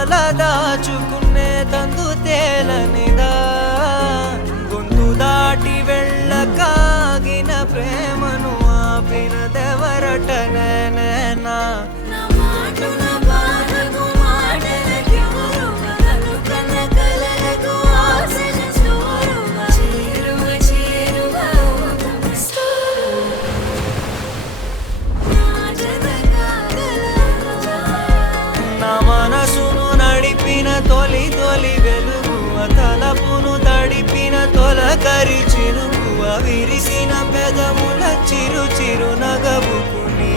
లోపల దాచుకునే తందు తేలనిదా గొంతు దాటి వెళ్ళకాగిన ప్రేమను ఆపినదెవరట నేనేనా మనసును నడిపిన తొలి తొలి వెలుగువ తలపును తడిపిన తొలకరి చిరుకువ విరిసిన పెదముల చిరు చిరు నగవుకు నీ